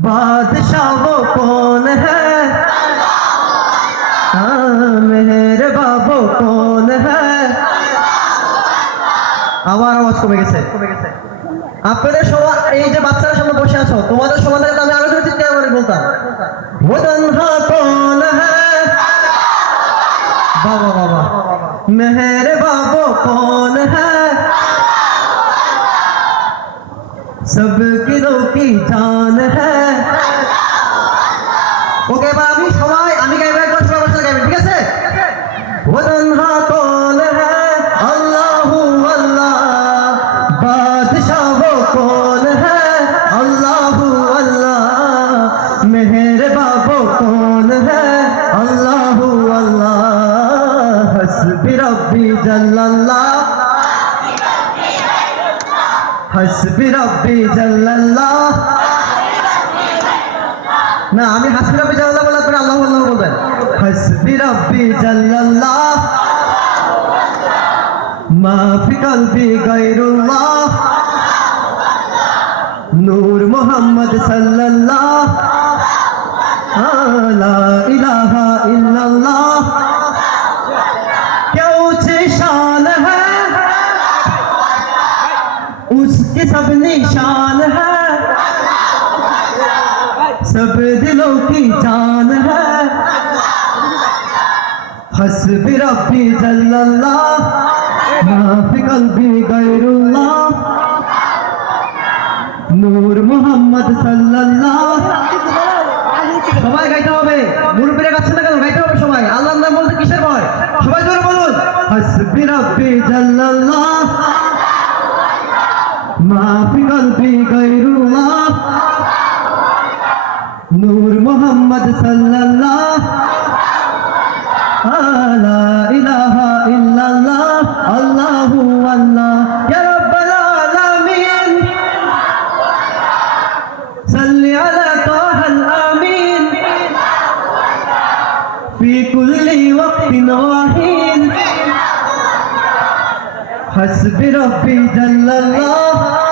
बादशाह वो कौन है हाँ, मेहर बाबू कौन है আমার আওয়াজ কমে গেছে কমে গেছে আপনাদের সবাই এই যে বাচ্চারা সামনে বসে আছো তোমাদের সমাধানে তো আমি আরো জোরে চিৎকার করে বলতাম वो तन्हा कौन है বাবা বাবা মেহের বাবু कौन है सब किलो की হাসবি রব্বি জাল্লাল্লাহ। না, আমি হাসবি রব্বি জাল্লাল্লাহ বলার পরে বলবেন। হাসবি রব্বি জাল্লাল্লাহ। কলবি গায়রুল্লাহ। নূর মোহাম্মদ সাল্লাল্লাহ। ইলাহা उसकी सब निशान है सब दिलों की जान है हसबी रब्बी जल्लल्लाह माफी कल्बी गैरुल्लाह নূর মোহাম্মদ সাল্লাল্লাহ সবাই গাইতে হবে মুরব্বীরা গাচ্ছেন না কেন গাইতে হবে সবাই আল্লাহর নাম বলতে কিসের ভয় সবাই জোরে বলুন হাসবি রাব্বি জাল্লাল্লাহ ما في قلبي غير الله نور محمد صلى الله لا إله إلا الله الله الله يا رب العالمين صل على طه الأمين في كل وقت وحين حسبي ربي جل الله